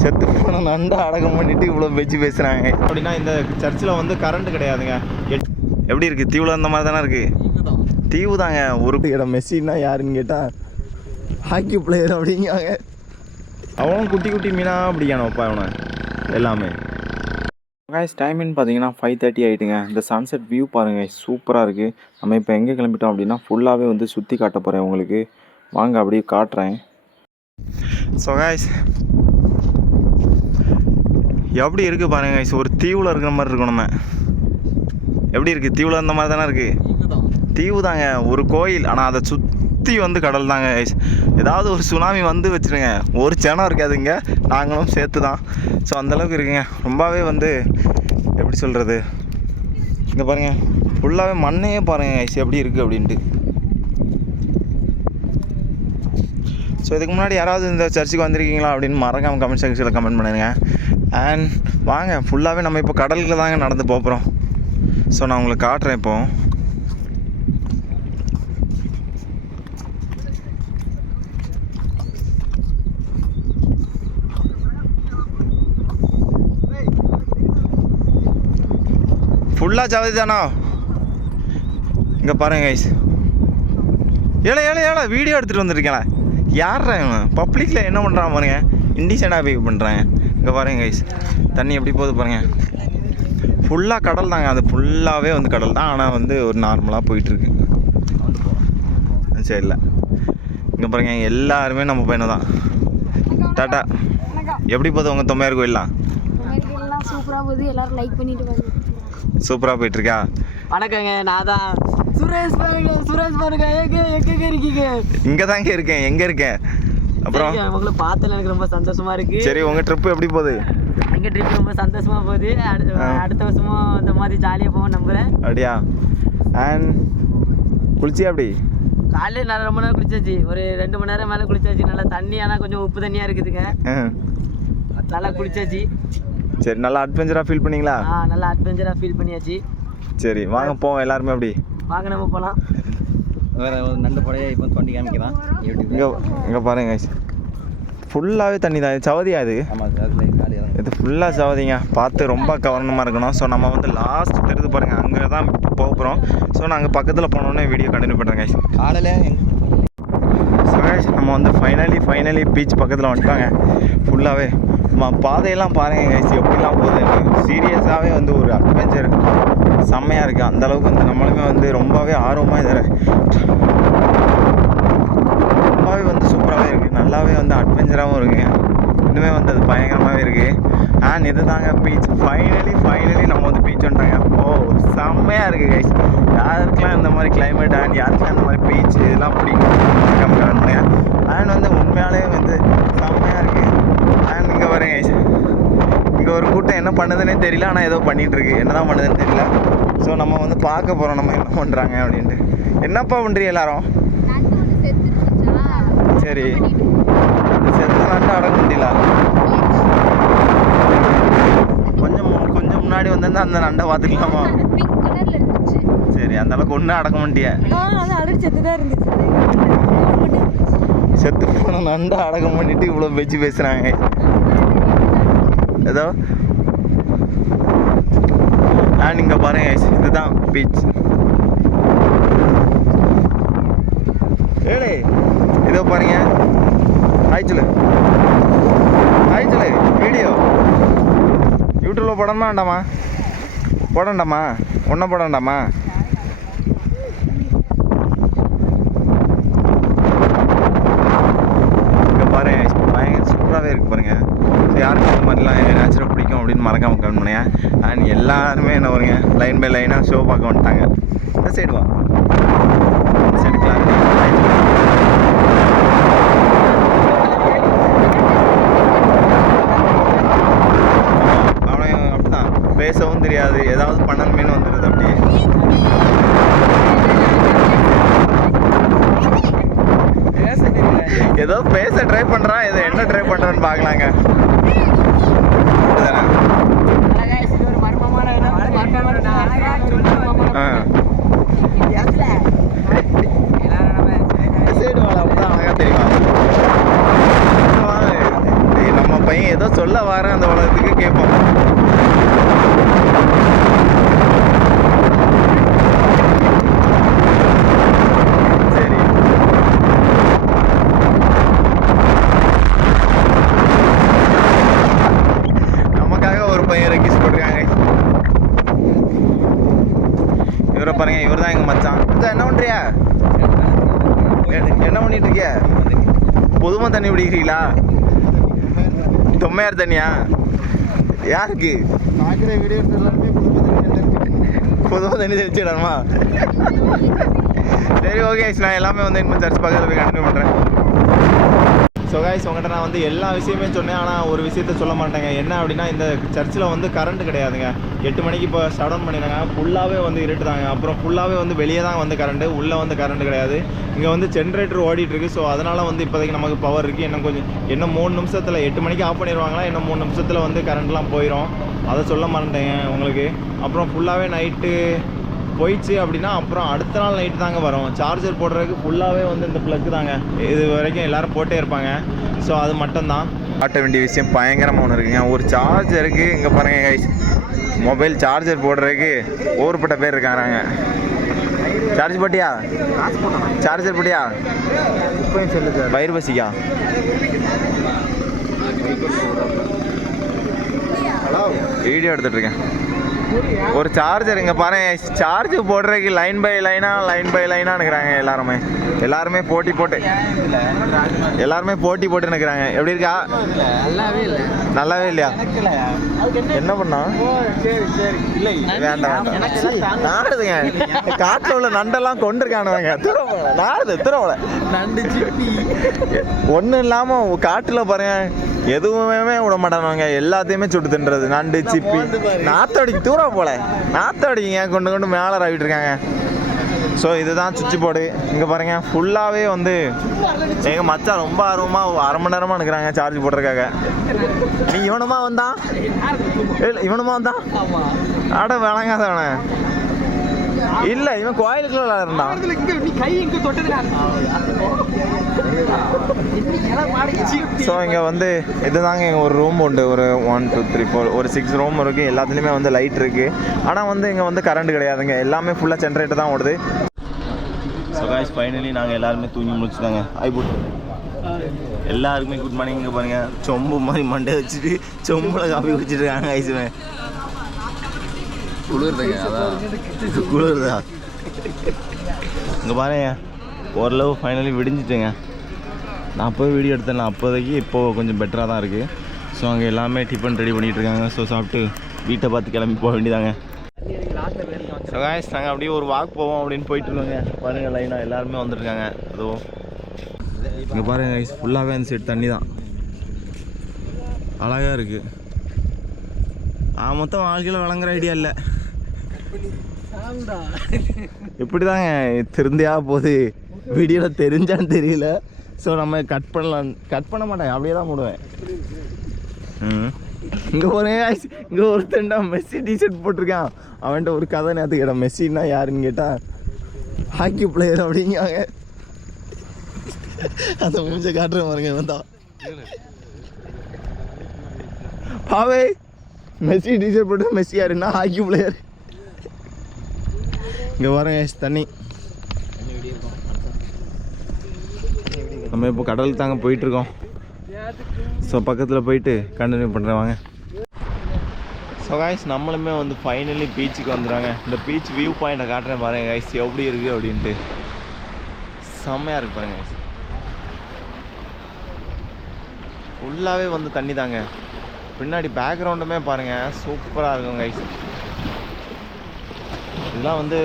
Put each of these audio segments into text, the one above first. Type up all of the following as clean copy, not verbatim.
செத்து போன நண்டை அடக்கம் பண்ணிட்டு இவ்வளோ பேச்சு பேசுகிறாங்க. அப்படின்னா இந்த சர்ச்சில் வந்து கரண்ட் கிடையாதுங்க. எப்படி இருக்குது? தீவில் அந்த மாதிரி தானே இருக்குது. தீவு தாங்க. ஒரு இடம். மெஸ்ஸின்னா யாருன்னு கேட்டால் ஹாக்கி பிளேயர் அப்படிங்காங்க. அவனும் குட்டி குட்டி மீனாக பிடிக்கானப்பா அவனை எல்லாமே. டைமின்னு பார்த்தீங்கன்னா 5:30 ஆகிட்டுங்க. இந்த சன்செட் வியூ பாருங்கள், சூப்பராக இருக்குது. நம்ம இப்போ எங்கே கிளம்பிட்டோம் அப்படின்னா ஃபுல்லாகவே வந்து சுற்றி காட்ட போகிறேன் உங்களுக்கு. வாங்க அப்படியே காட்டுறேன். ஸோ காய்ஸ் எப்படி இருக்குது பாருங்க காய்ஸ். ஒரு தீவில் இருக்கிற மாதிரி இருக்கும். நம்ம எப்படி இருக்குது? தீவில் அந்த மாதிரி தானே இருக்குது. தீவு தாங்க, ஒரு கோயில். ஆனால் அதை சுற்றி வந்து கடல் தாங்க காய்ஸ். ஏதாவது ஒரு சுனாமி வந்து வச்சுருங்க, ஒரு சனம் இருக்காதுங்க, நாங்களும் சேர்த்து தான். ஸோ அந்தளவுக்கு இருக்குங்க. ரொம்பவே வந்து எப்படி சொல்கிறது, இங்கே பாருங்கள் ஃபுல்லாகவே மண்ணையே பாருங்கள் காய்ஸ் எப்படி இருக்குது அப்படின்ட்டு. ஸோ இதுக்கு முன்னாடி யாராவது இந்த சர்ச்சுக்கு வந்திருக்கீங்களா அப்படின்னு மறக்காமல் கமெண்ட் செக்ஷனில் கமெண்ட் பண்ணுங்க. அண்ட் வாங்க ஃபுல்லாகவே நம்ம இப்போ கடலுக்கு தாங்க நடந்து போகிறோம். ஸோ நான் உங்களுக்கு காட்டுறேன். இப்போ ஃபுல்லாக ஜாதி தானா? இங்கே பாருங்க கைஸ். ஏழை வீடியோ எடுத்துகிட்டு வந்துருக்கேன். யாரா இவன் பப்ளிக்கில் என்ன பண்ணுறான் பாருங்க, இண்டிசெண்டாக பிஹேவ் பண்ணுறாங்க. இங்கே பாருங்க கைஸ், தண்ணி எப்படி போகுது பாருங்கள். ஃபுல்லாக கடல் தாங்க. அது ஃபுல்லாகவே வந்து கடல் தான். ஆனால் வந்து ஒரு நார்மலாக போயிட்டுருக்கு. சரி இல்லை, இங்கே பாருங்க எல்லாருமே நம்ம பையனை தான். டாட்டா. எப்படி போகுது உங்கள் தொம்மையார் கோயிலாம்? சூப்பராக போகுது. எல்லோரும் லைக் பண்ணிட்டு சூப்பராக போயிட்டுருக்கா? வணக்கங்க, நான் தான் சுரேஷ் பாருங்க. எங்க இருக்கீங்க? இங்கே தாங்க இருக்கேன். எங்கே இருக்கேன்? அப்புறம் உங்களை பார்த்தல எனக்கு ரொம்ப சந்தோஷமா இருக்கு. சரி, உங்கள் ட்ரிப்பு எப்படி போகுது? எங்கள் ட்ரிப் ரொம்ப சந்தோஷமா போகுது. அடுத்த வருஷமும் இந்த மாதிரி ஜாலியாக போவோம் நம்புகிறேன். அப்படியா? அண்ட் குளிச்சியா? அப்படி காலையில் நான் ரொம்ப நேரம் குளிச்சாச்சு. ஒரு 2 மணி நேரம் மேலே குளிச்சாச்சு. நல்லா தண்ணி, ஆனால் கொஞ்சம் உப்பு தண்ணியாக இருக்குதுங்க. நல்லா குளிச்சாச்சு. சரி, நல்லா அட்வென்ச்சராக ஃபீல் பண்ணீங்களா? நல்லா அட்வென்ச்சராக ஃபீல் பண்ணியாச்சு. சரி வாங்க போவோம் எல்லாருமே. அப்படி வாங்க நம்ம போகலாம். வேறு நண்டு படையை இப்போ தோண்டி காமிக்கலாம். இங்கே பாருங்க ஃபுல்லாகவே தண்ணி தான். சவதியா இது? ஆமாம், இது ஃபுல்லாக சவதிங்க. பார்த்து ரொம்ப கவனமாக இருக்கணும். ஸோ நம்ம வந்து லாஸ்ட் தெரியுது பாருங்கள், அங்கே தான் போக போகிறோம். ஸோ நாங்கள் பக்கத்தில் போனோன்னே வீடியோ கண்டினியூ பண்ணுறேங்க. காலையில் நம்ம வந்து ஃபைனலி பீச் பக்கத்தில் வந்துட்டாங்க. ஃபுல்லாகவே பாதையெல்லாம் பாருங்கள் கைஸ் எப்படிலாம் போகுது. சீரியஸாகவே வந்து ஒரு அட்வென்ச்சர் செம்மையாக இருக்குது. அந்தளவுக்கு வந்து நம்மளுமே வந்து ரொம்பவே ஆர்வமாக இதில் ரொம்பவே வந்து சூப்பராகவே இருக்குது. நல்லாவே வந்து அட்வென்ச்சராகவும் இருக்குது. இன்னுமே வந்து அது பயங்கரமாகவே இருக்குது. அண்ட் இது தாங்க பீச். ஃபைனலி நம்ம வந்து பீச் வந்துட்டாங்க. செம்மையாக இருக்குது கைஸ். யாருக்கெல்லாம் இந்த மாதிரி கிளைமேட் அண்ட் யாருக்கெல்லாம் இந்த மாதிரி பீச் இதெல்லாம் பிடிக்கும் கமெண்ட் பண்ணுங்க. அண்ட் வந்து உண்மையாலே வந்து செம்மையாக இருக்குது. அண்ட் இங்கே பாருங்க கைஸ், இங்கே ஒரு கூட்டம் என்ன பண்ணுதுன்னே தெரியல. ஆனால் ஏதோ பண்ணிகிட்ருக்கு, என்ன தான் பண்ணுதுன்னு தெரியல. ஸோ நம்ம வந்து பார்க்க போகிறோம் நம்ம என்ன பண்ணுறாங்க அப்படின்ட்டு. என்னப்பா பண்ணுறீங்க எல்லாரும்? சரி, செத்து நண்டு அடக்க முடியல. கொஞ்சம் முன்னாடி வந்து அந்த நண்டை பார்த்துக்கலாமா? சரி, அந்த அளவுக்கு ஒன்றும் அடக்க முடிய. செத்து போன நண்டை அடக்கம் பண்ணிட்டு இவ்வளோ பேச்சு பேசுகிறாங்க ஏதோ. அண்ட் இங்கே பாருங்க இதுதான் பீச். ஏழே இதோ பாருங்க. ஆயிடுச்சுல வீடியோ யூடியூப்பில் போடணுமா போடண்டாமா? ஒன்றும் போடண்டாமா? இங்கே பாருங்க பயங்கர சூப்பராகவே இருக்குது பாருங்க. யாருக்கும் இந்த மாதிரிலாம் நேச்சுரல் பிடிக்கும் அப்படின்னு மறக்காமல் கமெண்ட் பண்ணுங்க. அண்ட் எல்லாருமே என்ன வருங்க லைன் பை லைனாக ஷோ பார்க்க வந்துட்டாங்க. இந்த சைடு வா, இந்த சைடுக்கலாம் அவனை அப்படிதான் பேசவும் தெரியாது, ஏதாவது பண்ணணுமேனு வந்துடுது அப்படியே. ஏதோ பேச ட்ரை பண்ணுறான், ஏதோ என்ன ட்ரை பண்ணுறான்னு பார்க்கலாங்க. சைடு வாழ அப்படிதான் அழகாக தெரியுமா? பையன் ஏதோ சொல்ல வாரேன் அந்த உலகத்துக்கு கேட்போம். சரி, நமக்காக ஒரு பையன் ரெக்கிஸ் போட்டிருக்காங்க. இவரை பாருங்க, இவர் தான் எங்க மச்சான். என்ன பண்றியா? என்ன பண்ணிட்டு இருக்கிய? பொதுமா தண்ணி பிடிக்கிறீங்களா? தொம்மையார் தண்ணியா? யாருக்கு? பொதுமா தண்ணி தெளிச்சிடணுமா? சரி, ஓகே. நான் எல்லாமே வந்து இன்னும் சர்ச் பக்கத்தில் போய் கண்டினியூ பண்ணுறேன். ஸோ கைஸ், உங்கள்கிட்ட நான் வந்து எல்லா விஷயமே சொன்னேன். ஆனால் ஒரு விஷயத்த சொல்ல மாட்டேங்க. என்ன அப்படின்னா, இந்த சர்ச்சில் வந்து கரண்ட் கிடையாதுங்க. 8 மணிக்கு இப்போ ஷட் டவுன் பண்ணிடுறாங்க. ஃபுல்லாகவே வந்து இருட்டுதாங்க. அப்புறம் ஃபுல்லாகவே வந்து வெளியே தான் வந்து கரண்ட்டு, உள்ளே வந்து கரண்ட் கிடையாது. இங்கே வந்து ஜென்ரேட்டர் ஓடிட்டுருக்கு. ஸோ அதனால் வந்து இப்போதைக்கு நமக்கு பவர் இருக்குது. இன்னும் 3 நிமிஷத்தில் 8 மணிக்கு ஆஃப் பண்ணிடுவாங்களா, இன்னும் 3 நிமிஷத்தில் வந்து கரண்ட்லாம் போயிடும். அதை சொல்ல மாட்டேங்க உங்களுக்கு. அப்புறம் ஃபுல்லாகவே நைட்டு போயிடுச்சு அப்படின்னா அப்புறம் அடுத்த நாள் நைட்டு தாங்க வரும். சார்ஜர் போடுறதுக்கு ஃபுல்லாகவே வந்து இந்த ப்ளக்கு தாங்க. இது வரைக்கும் எல்லோரும் போட்டே இருப்பாங்க. ஸோ அது மட்டும்தான் காட்ட வேண்டிய விஷயம். பயங்கரமாக ஒன்று இருக்குங்க. ஒரு சார்ஜருக்கு இங்கே பாருங்கள் கைஸ், மொபைல் சார்ஜர் போடுறதுக்கு ஊருப்பட்ட பேர் இருக்காங்க. சார்ஜ் போட்டியா? சார்ஜர் போட்டியா? பயிர் பசிக்கா? வீடியோ எடுத்துகிட்டு இருக்கேன். ஒரு சார்ஜர் இங்கே பாருங்க, சார்ஜ் போடுறதுக்கு லைன் பை லைனாக நிற்கிறாங்க. எல்லாருமே போட்டி போட்டு நிற்கிறாங்க. எப்படி இருக்கா? நல்லாவே இல்லையா? என்ன பண்ணா? வேண்டாம், நாடுதுங்க. காட்டில் உள்ள நண்டெல்லாம் கொண்டிருக்கானுங்க. திருவள்ள நண்டு சிப்பி ஒன்றும் இல்லாமல் காட்டில் பாருங்க, எதுவுமே விட மாட்டானுங்க. எல்லாத்தையுமே சுட்டு தின்றது. நண்டு சிப்பி நாத்தடிக்கு தூரம் போல நாத்தடிங்க கொண்டு மேலே ராவிட்டு இருக்காங்க. ஸோ இதுதான் சுவிட்ச் போர்டு. இங்கே பாருங்க, ஃபுல்லாகவே வந்து எங்கள் மச்சான் ரொம்ப ஆர்வமாக 1/2 மணி நேரமாக நிற்கிறாங்க சார்ஜ் போடுறதுக்காக. நீ இவனுமா வந்தான்? அட விளங்காதவன இல்லை, இவன் கோயிலுக்குள்ள இருந்தான். ஸோ இங்கே வந்து இதுதாங்க எங்கள் ஒரு ரூம் உண்டு. ஒரு 1 2 3 4 ஒரு 6 ரூம் இருக்குது. எல்லாத்துலேயுமே வந்து லைட் இருக்குது. ஆனால் வந்து இங்கே வந்து கரண்ட் கிடையாதுங்க. எல்லாமே ஃபுல்லாக ஜென்ரேட்டர் தான் ஓடுது. ஸோ காய்ஸ், ஃபைனலி நாங்கள் எல்லாருமே தூங்கி முடிச்சுட்டாங்க. எல்லாருக்குமே குட் மார்னிங். இங்கே பாருங்கள், சொம்பு மாதிரி மண்டை வச்சுட்டு சொம்பில் காஃபி குடிச்சிட்டு இருக்காங்க. ஐஸுமே குளிர்தா? இங்கே பாருங்க, ஓரளவு ஃபைனலி விடிஞ்சிட்டுங்க. நான் போய் வீடியோ எடுத்தேன் அப்போதைக்கு. இப்போது கொஞ்சம் பெட்டராக தான் இருக்குது. ஸோ அங்கே எல்லாமே டிஃபன் ரெடி பண்ணிகிட்டு இருக்காங்க. ஸோ சாப்பிட்டு வீட்டை பார்த்து கிளம்பி போக வேண்டியதாங்க. ஸோ காய்ஸ், நாங்கள் அப்படியே ஒரு வாக் போவோம் அப்படின்னு போயிட்டுருக்கோங்க. பாருங்கள், லைனாக எல்லாருமே வந்துருக்காங்க. அதுவும் இங்கே பாருங்கள் காய்ஸ், ஃபுல்லாகவே அந்த சைடு தண்ணி தான். அழகாக இருக்குது. மொத்தம் வாழ்க்கையில் வழங்குற ஐடியா இல்லை. எப்படி தாங்க திருந்தியா போகுது வீடியோவில் தெரிஞ்சான்னு தெரியல. ஸோ நம்ம கட் பண்ண மாட்டேன், அப்படியே தான் போடுவேன். இங்கே போகிறேன். இங்கே ஒருத்தன்டா மெஸ்ஸி டிஷர்ட் போட்டிருக்கான். அவன்கிட்ட ஒரு கதை நேற்று கேட்டான். மெஸ்ஸின்னா யாருன்னு கேட்டால் ஹாக்கி பிளேயர் அப்படிங்காங்க. அந்த மூஞ்ச காட்டுற பாருங்க. வந்தா பாவே மெஸ்ஸி டிஷர்ட் போட்டு மெஸ்ஸி யாருன்னா ஹாக்கி பிளேயர். இங்கே பாருங்க தண்ணி. நம்ம இப்போ கடலுக்கு தாங்க போயிட்டுருக்கோம். ஸோ பக்கத்தில் போயிட்டு கண்டினியூ பண்ணுறேன் வாங்க. ஸோ காய்ஸ், நம்மளுமே வந்து ஃபைனலி பீச்சுக்கு வந்துடுறாங்க. இந்த பீச் வியூ பாயிண்ட்டை காட்டுறேன் பாருங்கள் காய்ஸ், எப்படி இருக்குது அப்படின்ட்டு. செம்மையாக இருக்கு பாருங்க காய்ஸ். ஃபுல்லாகவே வந்து தண்ணி தாங்க. பின்னாடி பேக்ரவுண்டுமே பாருங்கள், சூப்பராக இருக்கும் கைஸ். இதெல்லாம் வந்து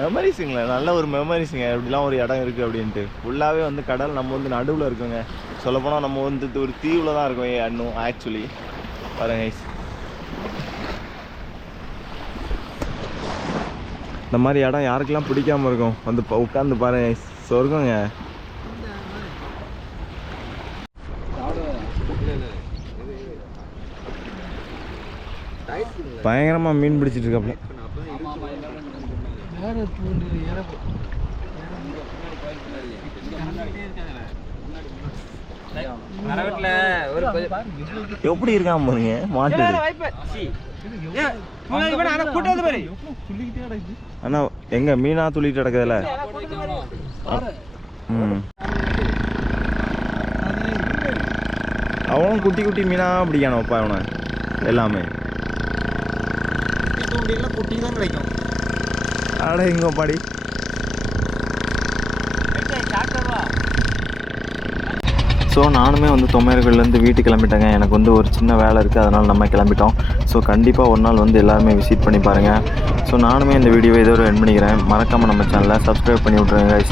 மெமரிஸுங்களே, நல்ல ஒரு மெமரிஸுங்க. இப்படிலாம் ஒரு இடம் இருக்குது அப்படின்ட்டு. ஃபுல்லாகவே வந்து கடல், நம்ம வந்து நடுவில் இருக்குங்க. சொல்லப்போனால் நம்ம வந்து ஒரு தீவில் தான் இருக்கோம் இன்னும் ஆக்சுவலி. பாருங்க கைஸ், இந்த மாதிரி இடம் யாருக்கெல்லாம் பிடிக்காமல் இருக்கும் வந்து உட்காந்து பாருங்க கைஸ், சொர்க்கங்க. பயங்கரமாக மீன் பிடிச்சிட்டு இருக்காப்ல. எப்படி இருக்கான் பாருங்க மாட்டு அண்ணா எங்க மீனா துள்ளிட்டு கிடக்குதுல அவனும் குட்டி குட்டி மீனா பிடிக்கானப்பா அவனை எல்லாமே குட்டி தான் கிடைக்கும். அட இங்க பாடி ஸோ நானுமே வந்து தொம்மையர்கள்லேருந்து வீட்டுக்கு கிளம்பிட்டேங்க. எனக்கு வந்து ஒரு சின்ன வேலை இருக்குது, அதனால் நம்ம கிளம்பிட்டோம். ஸோ கண்டிப்பாக ஒரு நாள் வந்து எல்லாருமே விசிட் பண்ணி பாருங்கள். ஸோ நானுமே இந்த வீடியோவை இதோட எண்ட் பண்ணிக்கிறேன். மறக்காமல் நம்ம சேனலை சப்ஸ்கிரைப் பண்ணி விட்ருங்க guys.